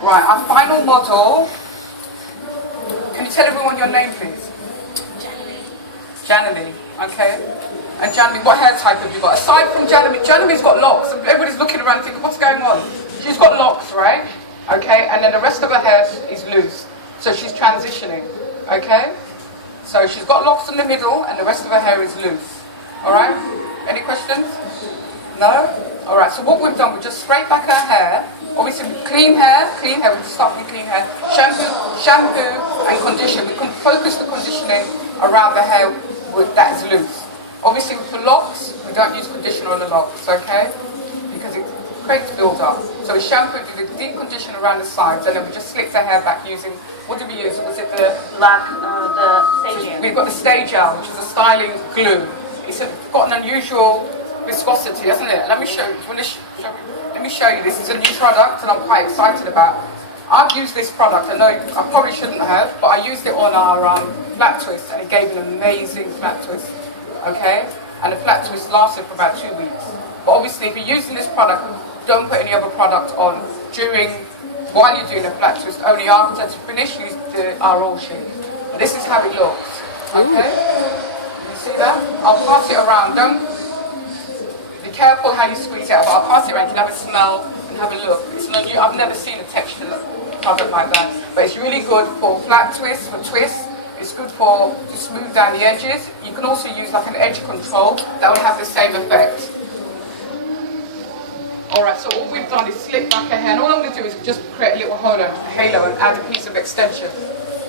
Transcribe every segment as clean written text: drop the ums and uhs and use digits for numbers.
Right, our final model. Can you tell everyone your name, please? Djanomi. Okay. And Djanomi, what hair type have you got? Aside from Djanomi, Djanomi's got locks. Everybody's looking around thinking, what's going on? She's got locks, right? Okay, and then the rest of her hair is loose. So she's transitioning. Okay? So she's got locks in the middle and the rest of her hair is loose. Alright? Any questions? No? Alright, so what we've done, we just scrape back her hair. Obviously, clean hair, we just start with clean hair. Shampoo and condition. We can focus the conditioning around the hair that is loose. Obviously, for locks, we don't use conditioner on the locks, okay? Because it creates build-up. So we shampoo, do the deep condition around the sides, and then we just slick the hair back using, what did we use? Was it the stage gel? We've got the stage gel, which is a styling glue. It's got an unusual viscosity, hasn't it? Let me show you. Let me show you. This is a new product, and I'm quite excited about. I've used this product. I know I probably shouldn't have, but I used it on our flat twist, and it gave an amazing flat twist. Okay, and the flat twist lasted for about 2 weeks. But obviously, if you're using this product, don't put any other product on while you're doing a flat twist. Only after to finish, use our oil sheet. This is how it looks. Okay, you see that? I'll pass it around. Don't be careful how you squeeze it out. But I'll pass it around. You can have a smell and have a look. I've never seen a texture product like that. But it's really good for flat twists, for twists. It's good to smooth down the edges. You can also use like an edge control that will have the same effect. Alright, so all we've done is slick back her hair, and all I'm going to do is just create a little halo and add a piece of extension.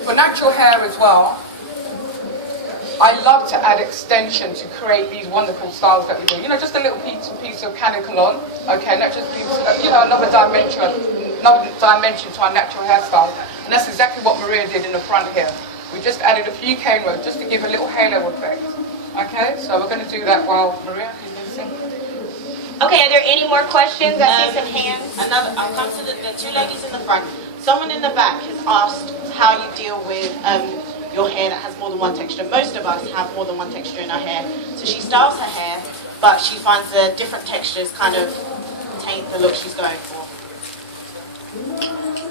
For natural hair as well, I love to add extension to create these wonderful styles that we do. You know, just a little piece of canicolon, okay, and that just gives, another dimension to our natural hairstyle. And that's exactly what Maria did in the front here. We just added a few cane rows just to give a little halo effect. Okay, so we're going to do that while Maria is listening. Okay, are there any more questions? I see some hands. I'll come to the two ladies in the front. Someone in the back has asked how you deal with your hair that has more than one texture. Most of us have more than one texture in our hair. So she styles her hair, but she finds the different textures kind of taint the look she's going for.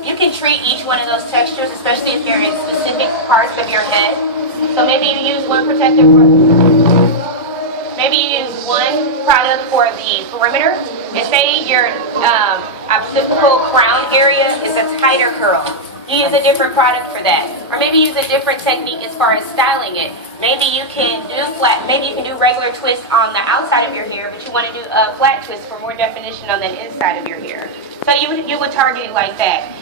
You can treat each one of those textures, especially if they're in specific parts of your head. So maybe you use one protective Maybe you use one product for the perimeter. And say your occipital crown area is a tighter curl. You use a different product for that. Or maybe use a different technique as far as styling it. Maybe you can do regular twists on the outside of your hair, but you want to do a flat twist for more definition on the inside of your hair. So you would target it like that.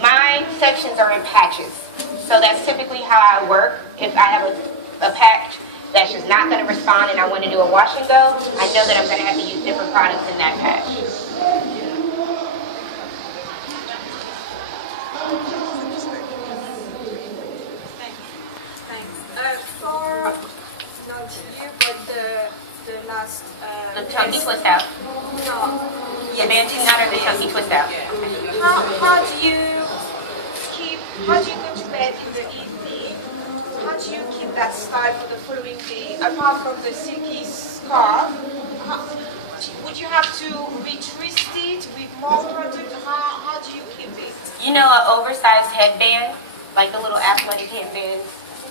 My sections are in patches. So that's typically how I work. If I have a patch that's just not going to respond and I want to do a wash and go, I know that I'm going to have to use different products in that patch. For not you, but the last the chunky twist out. No. The bantu knot or the chunky twist out. How do you go to bed in the evening? How do you keep that style for the following day? Apart from the silky scarf, would you have to retwist it with more product? How do you keep it? You know, an oversized headband, like the little athletic headbands.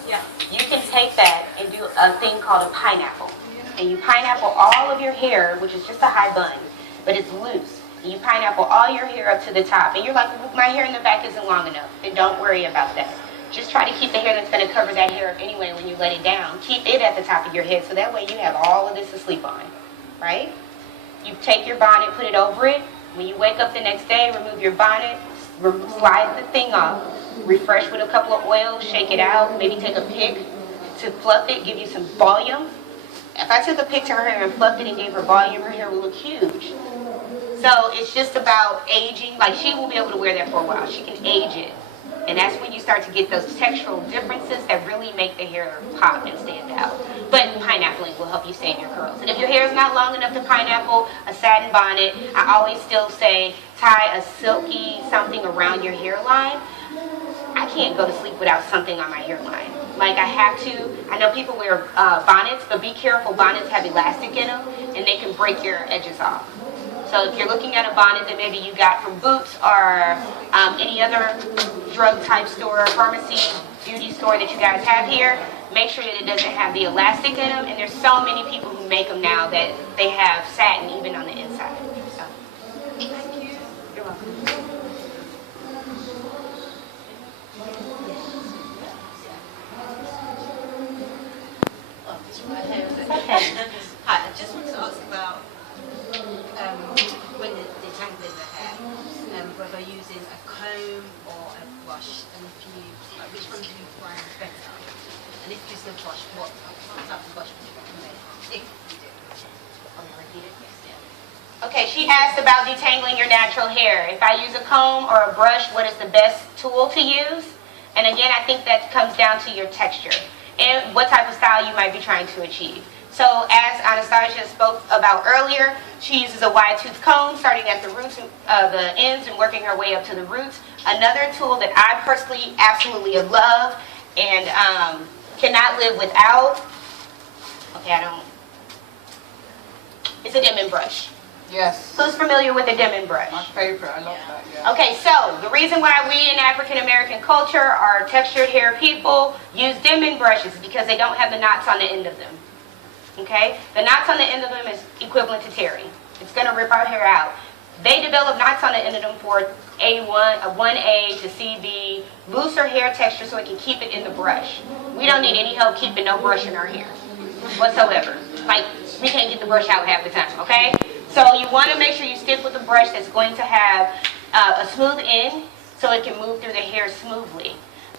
Yeah. You can take that and do a thing called a pineapple. And you pineapple all of your hair, which is just a high bun, but it's loose. And you pineapple all your hair up to the top. And you're like, my hair in the back isn't long enough. Then don't worry about that. Just try to keep the hair that's going to cover that hair up anyway when you let it down. Keep it at the top of your head so that way you have all of this to sleep on, right? You take your bonnet, put it over it. When you wake up the next day, remove your bonnet, slide the thing off, refresh with a couple of oils, shake it out, maybe take a pick to fluff it, give you some volume. If I took a pick to her hair and fluffed it and gave her volume, her hair will look huge. So it's just about aging. Like, she will be able to wear that for a while. She can age it. And that's when you start to get those textural differences that really make the hair pop and stand out. But pineappling will help you save your curls. And if your hair is not long enough to pineapple a satin bonnet, I always still say tie a silky something around your hairline. I can't go to sleep without something on my hairline. Like, I have to. I know people wear bonnets, but be careful. Bonnets have elastic in them, and they can break your edges off. So if you're looking at a bonnet that maybe you got from Boots or any other drug type store, pharmacy, beauty store that you guys have here, make sure that it doesn't have the elastic in them. And there's so many people who make them now that they have satin even on the inside. So. Thank you. You're welcome. Oh, this right here, is it? Okay. Hi, I just want to ask about when detangling the hair, whether using a comb or a brush, and if you, which one do you find better? And if using a brush, what type of brush would you recommend? If you do. I'm going to repeat it, yes, yeah. Okay, she asked about detangling your natural hair. If I use a comb or a brush, what is the best tool to use? And again, I think that comes down to your texture and what type of style you might be trying to achieve. So as Anastasia spoke about earlier, she uses a wide tooth comb starting at the roots, the ends, and working her way up to the roots. Another tool that I personally absolutely love and cannot live without, it's a Denman brush. Yes. Who's familiar with a Denman brush? My favorite. I love that. Yeah. Okay, so the reason why we in African American culture are textured hair people use Denman brushes is because they don't have the knots on the end of them. Okay? The knots on the end of them is equivalent to tearing. It's going to rip our hair out. They develop knots on the end of them for A1, 1A to CB, looser hair texture so it can keep it in the brush. We don't need any help keeping no brush in our hair whatsoever. Like, we can't get the brush out half the time, okay? So you want to make sure you stick with a brush that's going to have a smooth end so it can move through the hair smoothly.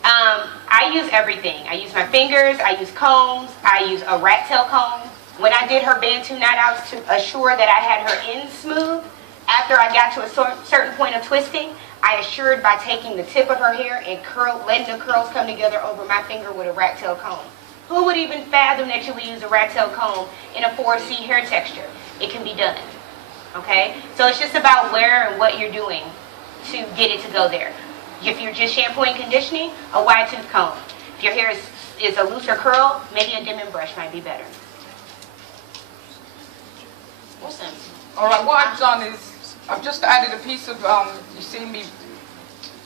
I use everything. I use my fingers, I use combs, I use a rat tail comb. When I did her Bantu knot outs to assure that I had her ends smooth, after I got to a certain point of twisting, I assured by taking the tip of her hair and letting the curls come together over my finger with a rat tail comb. Who would even fathom that you would use a rat tail comb in a 4C hair texture? It can be done. Okay? So it's just about where and what you're doing to get it to go there. If you're just shampooing and conditioning, a wide tooth comb. If your hair is a looser curl, maybe a Denman brush might be better. Awesome. All right, what I've done is I've just added a piece of, you see me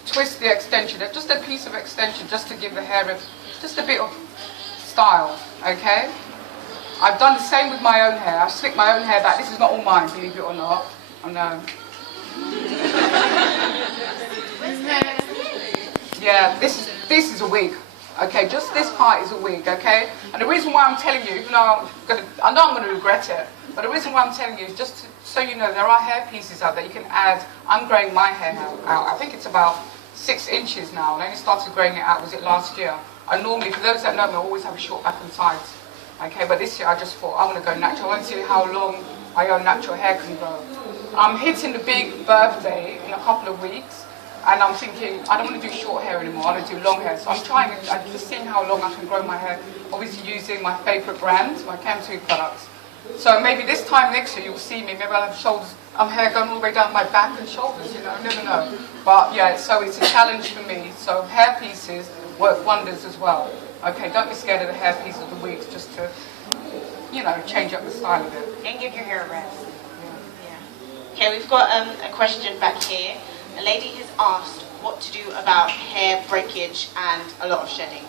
twist the extension, just a piece of extension just to give the hair just a bit of style, okay? I've done the same with my own hair. I've slicked my own hair back. This is not all mine, believe it or not. I know. Yeah, this is a wig. Okay, just this part is a wig, okay? And the reason why I'm telling you, even though I know I'm going to regret it, but the reason why I'm telling you is just so you know there are hair pieces out there you can add. I'm growing my hair out. I think it's about 6 inches now. I only started growing it out, was it last year? I normally, for those that know me, I always have a short back and sides. Okay, but this year I just thought I'm going to go natural. I want to see how long my own natural hair can grow. I'm hitting the big birthday in a couple of weeks. And I'm thinking, I don't want to do short hair anymore, I want to do long hair. So I'm just seeing how long I can grow my hair, obviously using my favourite brand, my Cantu products. So maybe this time next year you'll see me, maybe I'll have shoulders, hair going all the way down my back and shoulders, you know, I never know. But yeah, so it's a challenge for me. So hair pieces work wonders as well. Okay, don't be scared of the hair pieces, the wigs, just to, you know, change up the style of it. And give your hair a rest. Yeah. Okay, we've got a question back here. A lady has asked what to do about hair breakage and a lot of shedding.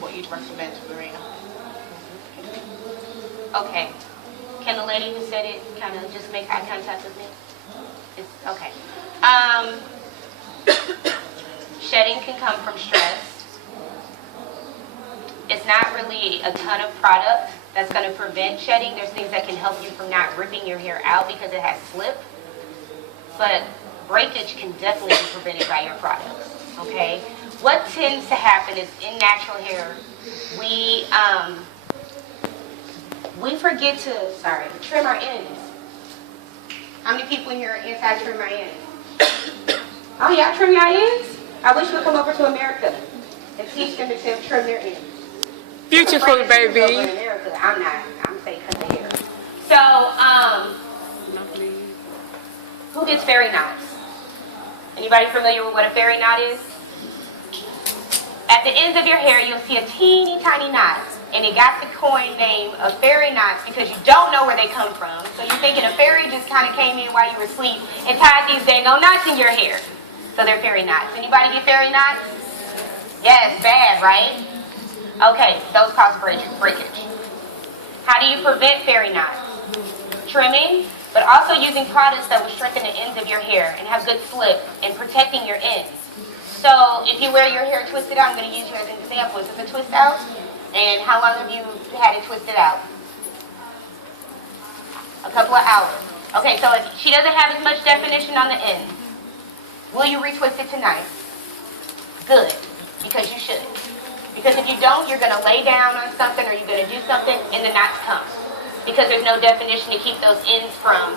What you'd recommend, Marina? Okay. Can the lady who said it kind of just make eye contact with me? Okay. Shedding can come from stress. It's not really a ton of product that's going to prevent shedding. There's things that can help you from not ripping your hair out because it has slip. But breakage can definitely be prevented by your products, okay? What tends to happen is in natural hair, we forget to, trim our ends. How many people in here are anti-trim our ends? Oh, y'all trim your ends? I wish we'd come over to America and teach them to trim their ends. Beautiful, baby. Over in America, I'm not. I'm saying cut the hair. So, who gets fairy knots? Anybody familiar with what a fairy knot is? At the ends of your hair, you'll see a teeny tiny knot. and it got the coin name of fairy knots because you don't know where they come from. So you're thinking a fairy just kind of came in while you were asleep and tied these dang old knots in your hair. So they're fairy knots. Anybody get fairy knots? Yes, bad, right? Okay, those cause breakage. How do you prevent fairy knots? Trimming, but also using products that will strengthen the ends of your hair and have good slip and protecting your ends. So if you wear your hair twisted out, I'm going to use you as an example. Is this a twist out? And how long have you had it twisted out? A couple of hours. Okay, so she doesn't have as much definition on the end. Will you retwist it tonight? Good, because you should. Because if you don't, you're going to lay down on something or you're going to do something and the knots come. Because there's no definition to keep those ends from